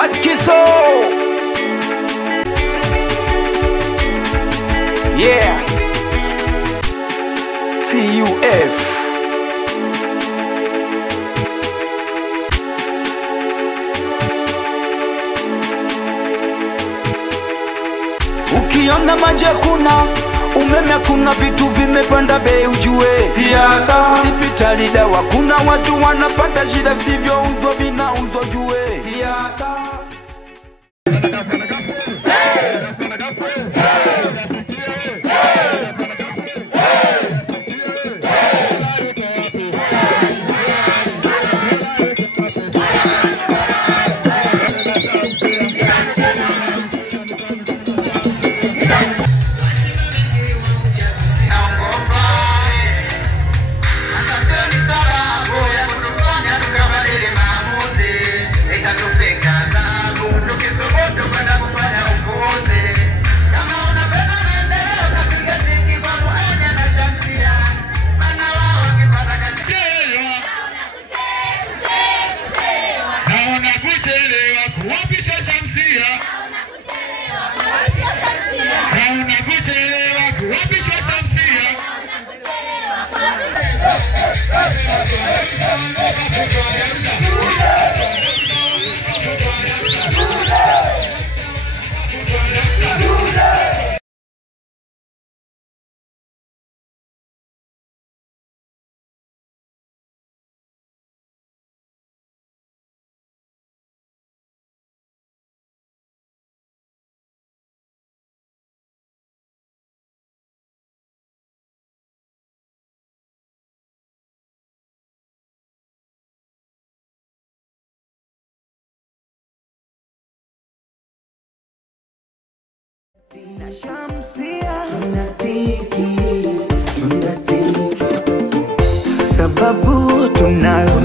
Matkiso. Yeah. CUF. Ukiona maji kuna umeme, kuna vitu vimepanda bei, ujue siasa. Hospitali dawa, kuna watu wanapata shida, visivyouzwa vinauzwa, jue siasa. Shamsia tunatiki sababu tunayo,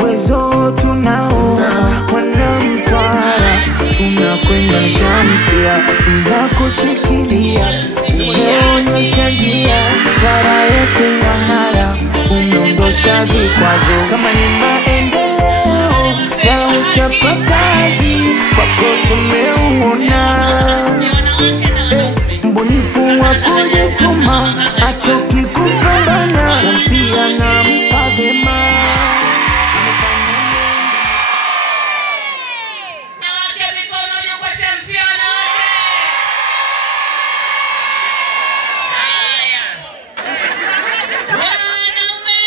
uwezo tunao, wanamtwara tunakwenda Shamsia, tunakushikilia, umeonyesha njia, twara yetu inang'ara, umeondosha vikwazo, kama ni maendeleo na uchapakazi kwako tumeuona. Mbunifu wa kujituma, achoki kupambana, Shamsia na mpavema. Nawake mikono juu kwa Shamsia, nawake. Haya. Wanaume.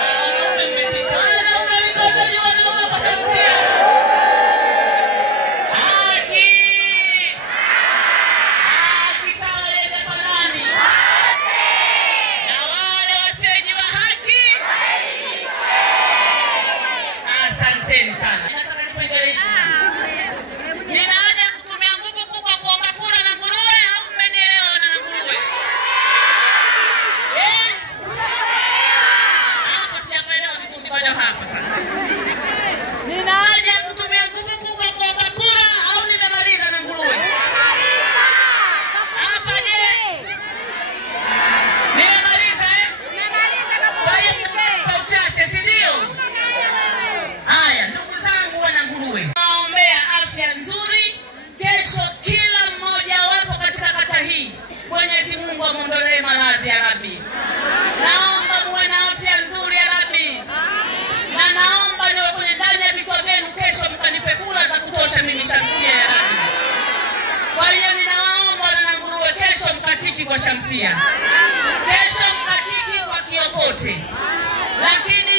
Wanaume mmetisha. Wanaume mikono juu, wanaume kwa Shamsia. Mimi Shamsia ya Rabi. Kwa hiyo ninawaomba wana Nguruwe, kesho mkatiki kwa Shamsia. Kesho mkatiki kwa Kiokote. Lakini